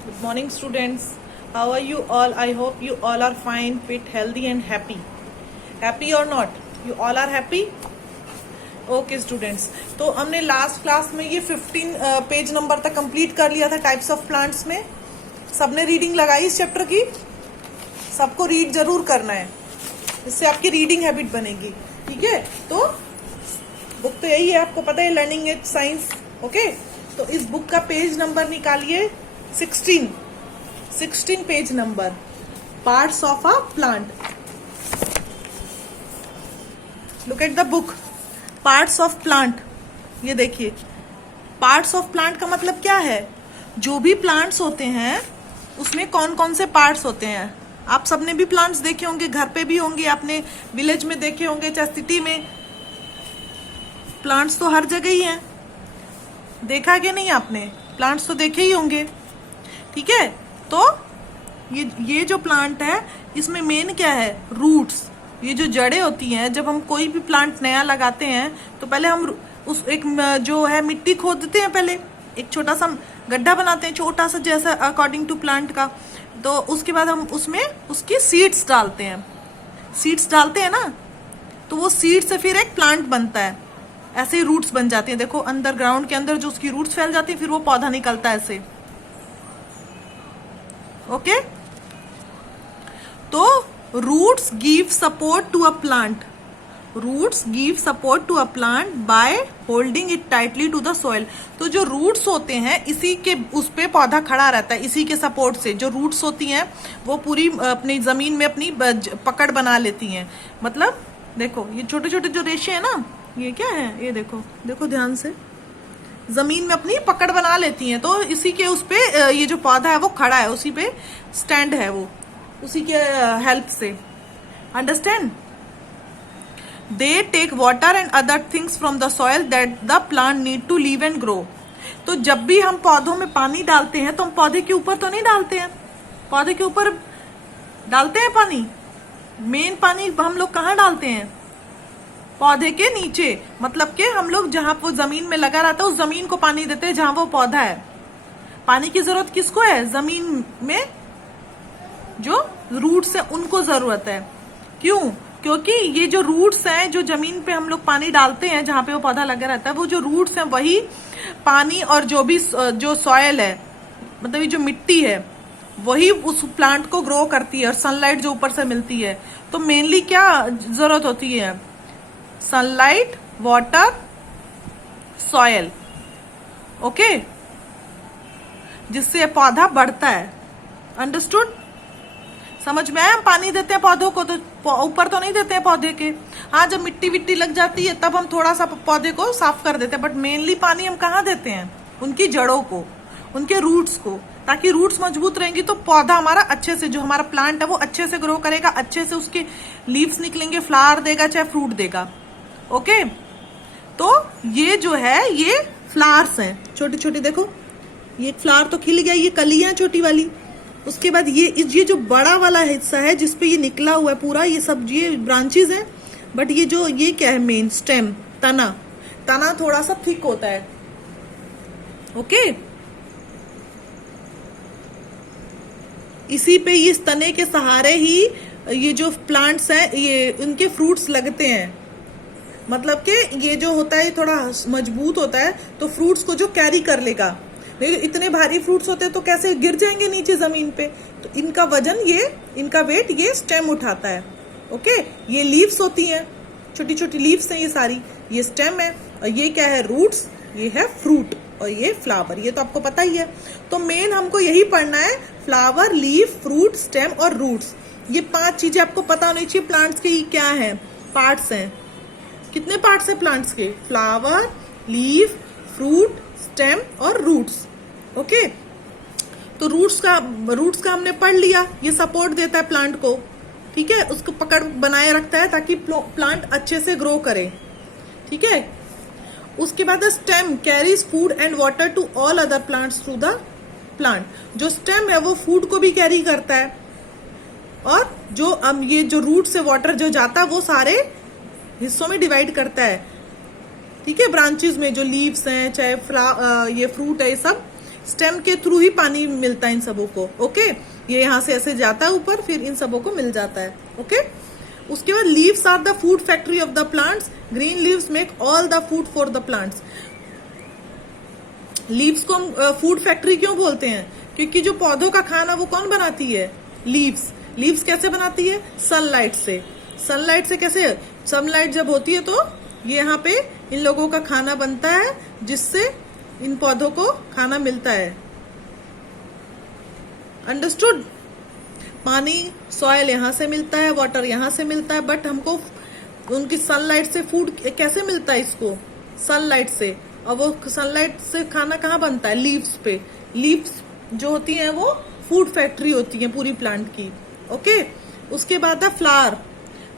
Good morning, students. How are you all? I hope you all are fine, fit, healthy, and happy. Happy or not? You all are happy? Okay students, तो हमने last class में ये 15 page number तक complete कर लिया था types of plants में. सबने रीडिंग लगाई इस चैप्टर की? सबको रीड जरूर करना है, इससे आपकी रीडिंग हैबिट बनेगी. ठीक है, तो बुक तो यही है, आपको पता है, लर्निंग एज साइंस. ओके, तो इस बुक का पेज नंबर निकालिए 16 page number. Parts of a plant. Look at the book. Parts of plant. ये देखिए, पार्ट्स ऑफ प्लांट का मतलब क्या है? जो भी प्लांट्स होते हैं उसमें कौन कौन से पार्ट्स होते हैं. आप सबने भी प्लांट्स देखे होंगे, घर पे भी होंगे, आपने विलेज में देखे होंगे, चाहे सिटी में. प्लांट्स तो हर जगह ही हैं. देखा कि नहीं आपने? प्लांट्स तो देखे ही होंगे. ठीक है, तो ये जो प्लांट है इसमें मेन क्या है? रूट्स. ये जो जड़ें होती हैं, जब हम कोई भी प्लांट नया लगाते हैं तो पहले हम उस एक जो है मिट्टी खोदते हैं, पहले एक छोटा सा गड्ढा बनाते हैं, छोटा सा जैसा अकॉर्डिंग टू प्लांट का. तो उसके बाद हम उसमें उसकी सीड्स डालते हैं. सीड्स डालते हैं ना, तो वो सीड से फिर एक प्लांट बनता है. ऐसे ही रूट्स बन जाती हैं. देखो, अंदर ग्राउंड के अंदर जो उसकी रूट्स फैल जाती है, फिर वो पौधा निकलता है ऐसे. ओके, तो roots give support to a plant. Roots give support to a plant by holding it tightly to the soil. तो जो रूट्स होते हैं, इसी के उस पे पौधा खड़ा रहता है. इसी के सपोर्ट से जो रूट्स होती हैं वो पूरी अपनी जमीन में अपनी पकड़ बना लेती हैं. मतलब देखो, ये छोटे छोटे जो रेशे है ना, ये क्या है? ये देखो, देखो ध्यान से, जमीन में अपनी पकड़ बना लेती हैं. तो इसी के उस पे ये जो पौधा है वो खड़ा है, उसी पे स्टैंड है वो, उसी के हेल्प से. Understand? They take water and other things from the soil that the plant need to live and grow. तो जब भी हम पौधों में पानी डालते हैं तो हम पौधे के ऊपर तो नहीं डालते हैं. पौधे के ऊपर डालते हैं पानी. मेन पानी हम लोग कहाँ डालते हैं? पौधे के नीचे. मतलब कि हम लोग जहां वो जमीन में लगा रहता है, उस जमीन को पानी देते हैं जहां वो पौधा है. पानी की जरूरत किसको है? जमीन में जो रूट्स है उनको जरूरत है. क्यों? क्योंकि ये जो रूट्स हैं, जो जमीन पे हम लोग पानी डालते हैं जहां पे वो पौधा लगा रहता है, वो जो रूट्स हैं वही पानी और जो भी जो सॉयल है, मतलब ये जो मिट्टी है, वही उस प्लांट को ग्रो करती है. और सनलाइट जो ऊपर से मिलती है. तो मेनली क्या जरूरत होती है? Sunlight, water, soil. ओके, जिससे पौधा बढ़ता है. अंडरस्टूड? समझ में आया? हम पानी देते हैं पौधों को, तो ऊपर तो नहीं देते हैं पौधे के. हाँ, जब मिट्टी विट्टी लग जाती है तब हम थोड़ा सा पौधे को साफ कर देते हैं. बट मेनली पानी हम कहाँ देते हैं? उनकी जड़ों को, उनके रूट्स को. ताकि रूट्स मजबूत रहेंगी तो पौधा हमारा अच्छे से, जो हमारा प्लांट है वो अच्छे से ग्रो करेगा, अच्छे से उसके लीव्स निकलेंगे, फ्लावर देगा चाहे फ्रूट देगा. ओके, तो ये जो है ये फ्लावर्स हैं छोटी छोटी. देखो, ये फ्लावर तो खिल गया, ये कलियां छोटी वाली. उसके बाद ये जो बड़ा वाला हिस्सा है जिसपे ये निकला हुआ है पूरा, ये सब ये ब्रांचेस हैं. बट ये जो ये क्या है? मेन स्टेम, तना. तना थोड़ा सा थिक होता है. ओके, इसी पे इस तने के सहारे ही ये जो प्लांट्स हैं ये उनके फ्रूट्स लगते हैं. मतलब कि ये जो होता है ये थोड़ा मजबूत होता है, तो फ्रूट्स को जो कैरी कर लेगा. इतने भारी फ्रूट्स होते हैं तो कैसे गिर जाएंगे नीचे जमीन पे. तो इनका वजन, ये इनका वेट ये स्टेम उठाता है. ओके, ये लीव्स होती हैं, छोटी छोटी लीव्स हैं ये सारी. ये स्टेम है. और ये क्या है? रूट्स. ये है फ्रूट. और ये फ्लावर. ये तो आपको पता ही है. तो मेन हमको यही पढ़ना है, फ्लावर, लीफ, फ्रूट, स्टेम और रूट्स. ये 5 चीजें आपको पता होनी चाहिए. प्लांट्स के क्या है? पार्ट्स हैं. कितने पार्ट्स हैं प्लांट्स के? फ्लावर, लीफ, फ्रूट, स्टेम और रूट्स. ओके, तो रूट्स का हमने पढ़ लिया. ये सपोर्ट देता है प्लांट को. ठीक है, उसको पकड़ बनाए रखता है ताकि प्लांट अच्छे से ग्रो करे. ठीक है, उसके बाद stem carries food and water to all other plants through the plant. जो स्टेम है वो फूड को भी कैरी करता है. और जो ये जो रूट से वाटर जो जाता है वो सारे हिस्सों में डिवाइड करता है. ठीक है, ब्रांचेस में जो लीव्स हैं, चाहे ये फ्रूट है, ये सब स्टेम के थ्रू ही पानी मिलता है इन सबों को। ओके, ये यहाँ से ऐसे जाता है ऊपर, फिर इन सबों को मिल जाता है। ओके, उसके बाद leaves are the food factory of the plants, green leaves make all the food for the plants. Leaves को हम फूड फैक्ट्री क्यों बोलते हैं? क्योंकि जो पौधों का खाना वो कौन बनाती है? लीव्स। लीव्स कैसे बनाती है? सनलाइट से। सनलाइट से कैसे? सनलाइट जब होती है तो ये यहाँ पे इन लोगों का खाना बनता है, जिससे इन पौधों को खाना मिलता है। अंडरस्टूड? पानी, सॉइल यहाँ से मिलता है, वाटर यहाँ से मिलता है, बट हमको उनकी सनलाइट से फूड कैसे मिलता है? इसको सनलाइट से। और वो सनलाइट से खाना कहाँ बनता है? लीव्स पे। लीव्स जो होती हैं वो फूड फैक्ट्री होती है पूरी प्लांट की। ओके, उसके बाद है flower.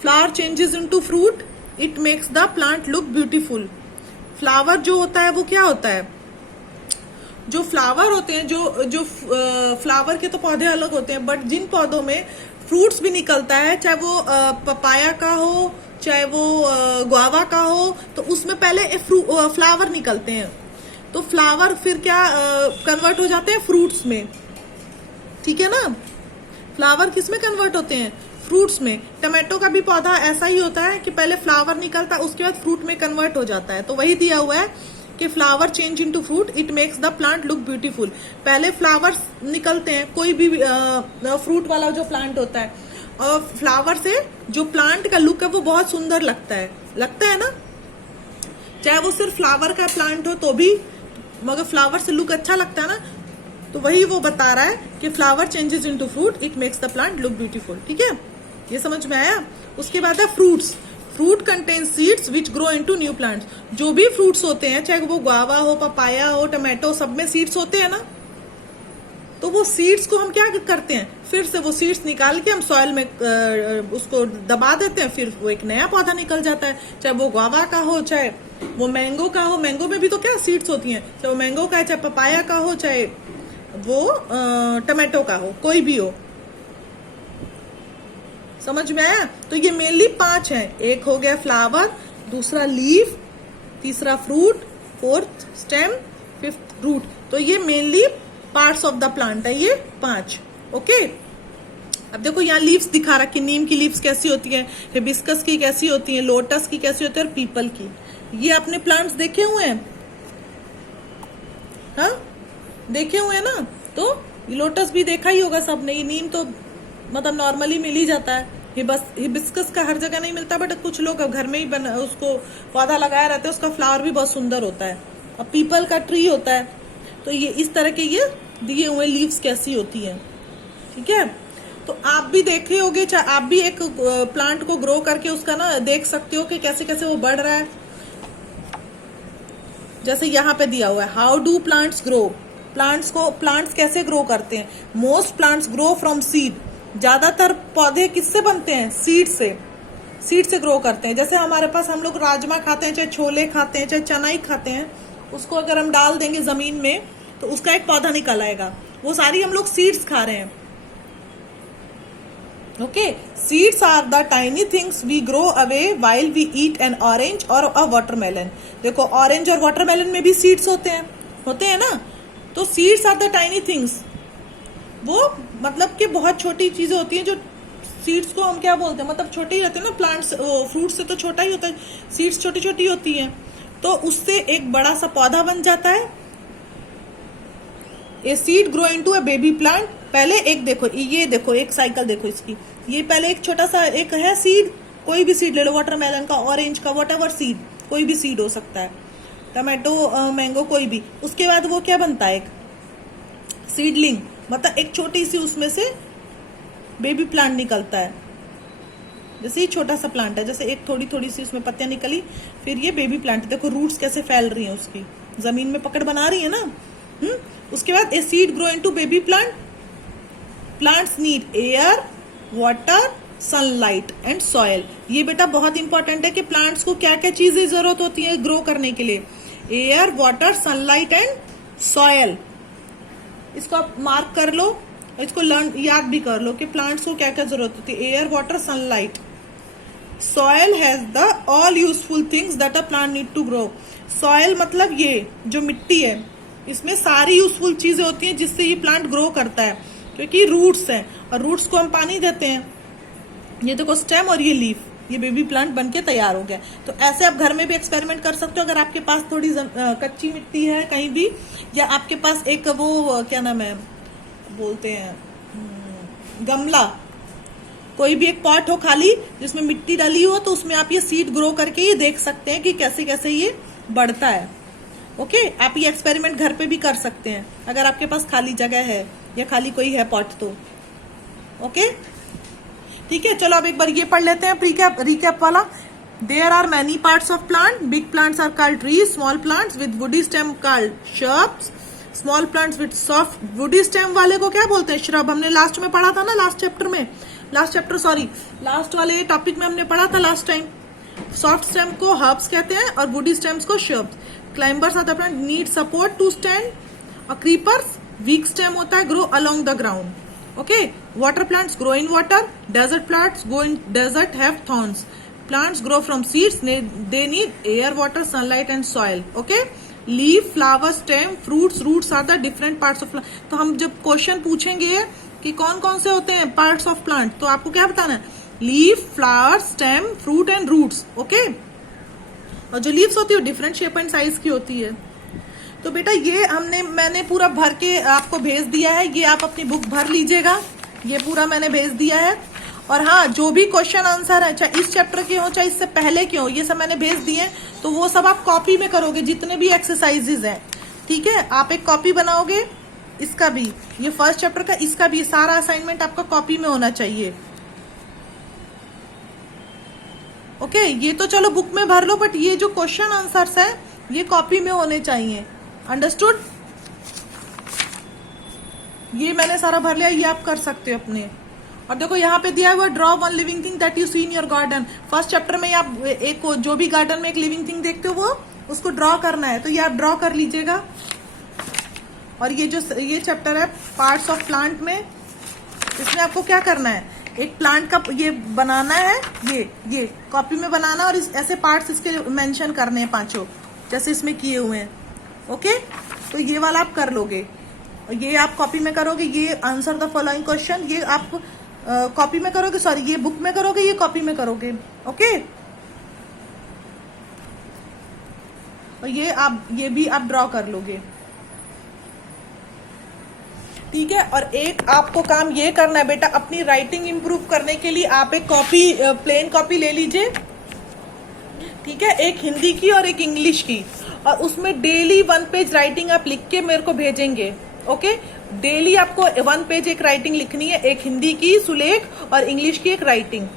Flower changes into fruit, it makes the plant look beautiful. Flower जो होता है वो क्या होता है? जो फ्लावर होते हैं, जो फ्लावर के तो पौधे अलग होते हैं, बट जिन पौधों में फ्रूट्स भी निकलता है, चाहे वो पपाया का हो, चाहे वो गुआवा का हो, तो उसमें पहले फ्लावर निकलते हैं। तो फ्लावर फिर क्या कन्वर्ट हो जाते हैं? फ्रूट्स में। ठीक है ना? फ्लावर किस में कन्वर्ट होते हैं? फ्रूट्स में। टमाटो का भी पौधा ऐसा ही होता है कि पहले फ्लावर निकलता है, उसके बाद फ्रूट में कन्वर्ट हो जाता है। तो वही दिया हुआ है कि flower change into fruit, it makes the plant look beautiful. पहले फ्लावर्स निकलते हैं, कोई भी फ्रूट वाला जो प्लांट होता है, और फ्लावर से जो प्लांट का लुक है वो बहुत सुंदर लगता है ना? चाहे वो सिर्फ फ्लावर का प्लांट हो तो भी, मगर फ्लावर से लुक अच्छा लगता है ना? तो वही वो बता रहा है कि flower changes into fruit, it makes the plant look beautiful. ठीक है, ये समझ में आया? उसके बाद है fruits. Fruit contain seeds which grow into new plants. जो भी फ्रूट्स होते हैं, चाहे वो गुआवा हो, पपाया हो, टमाटो, सब में सीड्स होते हैं ना? तो वो सीड्स को हम क्या करते हैं? फिर से वो सीड्स निकाल के हम सॉइल में उसको दबा देते हैं, फिर वो एक नया पौधा निकल जाता है। चाहे वो गुआवा का हो, चाहे वो मैंगो का हो। मैंगो में भी तो क्या सीड्स होती हैं? चाहे वो मैंगो का है, चाहे पपाया का हो, चाहे वो टमाटो का हो, कोई भी हो। समझ में आया? तो ये मेनली 5 हैं। एक हो गया फ्लावर, दूसरा लीफ, तीसरा fruit, fourth stem, fifth root. तो ये mainly parts of the plant है, ये 5। ओके, अब देखो यहाँ लीव्स दिखा रखी। नीम की लीव्स कैसी होती है, हिबिस्कस की कैसी होती है, लोटस की कैसी होती है, और पीपल की। ये अपने प्लांट्स देखे हुए हैं? हाँ, देखे हुए हैं ना? तो लोटस भी देखा ही होगा सबने। ये नीम तो मतलब नॉर्मली मिल ही जाता है। हिबिस्कस का हर जगह नहीं मिलता, बट कुछ लोग घर में ही उसको पौधा लगाया रहता है, उसका फ्लावर भी बहुत सुंदर होता है। और पीपल का ट्री होता है। तो ये इस तरह के ये दिए हुए लीव्स कैसी होती है। ठीक है, तो आप भी देखे होगे, चाहे आप भी एक प्लांट को ग्रो करके उसका ना देख सकते हो कि कैसे कैसे वो बढ़ रहा है। जैसे यहाँ पे दिया हुआ है, how do plants grow. Plants कैसे ग्रो करते हैं? Most plants grow from seed. ज्यादातर पौधे किससे बनते हैं? सीड से ग्रो करते हैं। जैसे हमारे पास, हम लोग राजमा खाते हैं, चाहे छोले खाते हैं, चाहे चना ही खाते हैं, उसको अगर हम डाल देंगे जमीन में तो उसका एक पौधा निकल आएगा। वो सारी हम लोग सीड्स खा रहे हैं। Okay, seeds are the tiny things we grow away while we eat an orange और अ वाटरमेलन। देखो, ऑरेंज और वाटरमेलन में भी सीड्स होते हैं ना? तो seeds are the tiny things. वो मतलब कि बहुत छोटी चीजें होती हैं। जो सीड्स को हम क्या बोलते हैं, मतलब छोटे ही रहते हैं ना। प्लांट्स, फ्रूट से तो छोटा ही होता है, सीड्स छोटी छोटी होती हैं। तो उससे एक बड़ा सा पौधा बन जाता है। A seed grow into a baby plant. पहले एक देखो, ये देखो, एक साइकिल देखो इसकी। ये पहले एक छोटा सा एक है सीड, कोई भी सीड ले लो, वाटरमेलन का, ऑरेंज का, व्हाटएवर सीड, कोई भी सीड हो सकता है, टमाटो, मैंगो, कोई भी। उसके बाद वो क्या बनता है? एक सीडलिंग, मतलब एक छोटी सी उसमें से बेबी प्लांट निकलता है। जैसे ये छोटा सा प्लांट है, जैसे एक थोड़ी थोड़ी सी उसमें पत्तियां निकली, फिर ये बेबी प्लांट। देखो रूट्स कैसे फैल रही हैं उसकी, जमीन में पकड़ बना रही है ना। उसके बाद a seed grow into baby plant. Plants need air, water, sunlight and soil. ये बेटा बहुत इंपॉर्टेंट है कि प्लांट्स को क्या क्या चीजें जरूरत होती है ग्रो करने के लिए। Air, water, sunlight and soil. इसको आप मार्क कर लो, इसको याद भी कर लो कि प्लांट्स को क्या क्या जरूरत होती है। Air, water, sunlight. Soil has the all useful things that a plant need to grow. Soil मतलब ये जो मिट्टी है, इसमें सारी यूजफुल चीजें होती हैं जिससे ये प्लांट ग्रो करता है, क्योंकि रूट्स हैं और रूट्स को हम पानी देते हैं। ये देखो स्टेम और ये लीफ, ये बेबी प्लांट बनके तैयार हो गया। तो ऐसे आप घर में भी एक्सपेरिमेंट कर सकते हो। अगर आपके पास थोड़ी कच्ची मिट्टी है कहीं भी, या आपके पास एक वो क्या नाम है बोलते हैं गमला, कोई भी एक पॉट हो खाली जिसमें मिट्टी डाली हो, तो उसमें आप ये सीड ग्रो करके ये देख सकते हैं कि कैसे कैसे ये बढ़ता है। ओके, आप ये एक्सपेरिमेंट घर पे भी कर सकते हैं अगर आपके पास खाली जगह है या खाली कोई है पॉट तो। ओके ठीक है, चलो अब एक बार ये पढ़ लेते हैं रिकैप वाला। There are many parts of plant, big plants are called trees, small plants with woody stem called shrubs, small plants with soft woody stem वाले को क्या बोलते हैं? श्रब। हमने लास्ट में पढ़ा था ना, लास्ट वाले टॉपिक में हमने पढ़ा था लास्ट टाइम। सॉफ्ट स्टेम को हर्ब्स कहते हैं और वुडी स्टेम्स को shrubs. Climbers of the plant need support to stand, और क्रीपर्स वीक स्टेम होता है, grow along the ground. Okay, water plants grow in water, desert plants go in desert, have thorns. Plants grow from seeds, they need air, water, sunlight and soil. Okay, leaf, flower, stem, fruits, roots are the different parts of plant. तो हम जब question पूछेंगे कि कौन कौन से होते हैं पार्ट्स ऑफ प्लांट, तो आपको क्या बताना है? Leaf, flower, stem, fruit and roots. Okay, और जो लीव्स होती है डिफरेंट शेप एंड साइज की होती है। तो बेटा ये मैंने पूरा भर के आपको भेज दिया है, ये आप अपनी बुक भर लीजिएगा, ये पूरा मैंने भेज दिया है। और हाँ, जो भी क्वेश्चन आंसर है, चाहे इस चैप्टर के हो चाहे इससे पहले के हो, ये सब मैंने भेज दिए हैं। तो वो सब आप कॉपी में करोगे, जितने भी एक्सरसाइजेज हैं, ठीक है। आप एक कॉपी बनाओगे, इसका भी, ये फर्स्ट चैप्टर का, इसका भी, सारा असाइनमेंट आपका कॉपी में होना चाहिए। ओके, ये तो चलो बुक में भर लो, बट ये जो क्वेश्चन आंसर्स है ये कॉपी में होने चाहिए। अंडरस्टूड? ये मैंने सारा भर लिया, ये आप कर सकते हो अपने। और देखो यहाँ पे दिया हुआ draw one living thing that you see in your garden. First chapter में आप एक जो भी गार्डन में एक लिविंग थिंग देखते हो वो उसको ड्रॉ करना है, तो ये आप ड्रॉ कर लीजिएगा। और ये चैप्टर है पार्ट्स ऑफ प्लांट में, इसमें आपको क्या करना है? एक प्लांट का ये बनाना है, ये कॉपी में बनाना, और ऐसे पार्ट्स इसके मेंशन करने हैं पांचों, जैसे इसमें किए हुए हैं। ओके, तो ये वाला आप कर लोगे, ये आप कॉपी में करोगे। ये आंसर द फॉलोइंग क्वेश्चन, ये आप कॉपी में करोगे, सॉरी ये बुक में करोगे, ये कॉपी में करोगे। ओके, और ये भी आप ड्रॉ कर लोगे, ठीक है। और एक आपको काम ये करना है बेटा, अपनी राइटिंग इंप्रूव करने के लिए आप एक कॉपी, प्लेन कॉपी ले लीजिए, ठीक है, एक हिंदी की और एक इंग्लिश की, और उसमें डेली 1 पेज राइटिंग आप लिख के मेरे को भेजेंगे। ओके, डेली आपको 1 पेज एक राइटिंग लिखनी है, एक हिंदी की सुलेख और इंग्लिश की एक राइटिंग।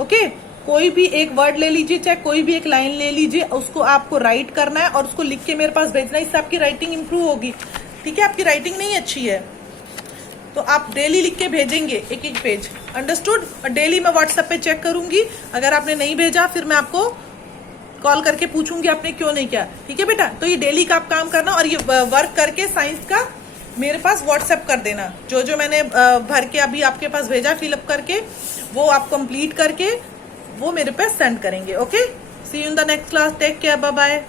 ओके, कोई भी एक वर्ड ले लीजिए, चाहे कोई भी एक लाइन ले लीजिए, उसको आपको राइट करना है और उसको लिख के मेरे पास भेजना है, इससे आपकी राइटिंग इंप्रूव होगी, ठीक है। आपकी राइटिंग नहीं अच्छी है तो आप डेली लिख के भेजेंगे एक एक पेज, अंडरस्टूड। और डेली मैं व्हाट्सएप पे चेक करूंगी, अगर आपने नहीं भेजा फिर मैं आपको कॉल करके पूछूंगी आपने क्यों नहीं किया, ठीक है बेटा। तो ये डेली का आप काम करना, और ये वर्क करके साइंस का मेरे पास व्हाट्सएप कर देना, जो मैंने भर के अभी आपके पास भेजा फिलअप करके, वो आप कंप्लीट करके वो मेरे पास सेंड करेंगे। Okay, see you in the next class, take care, bye bye.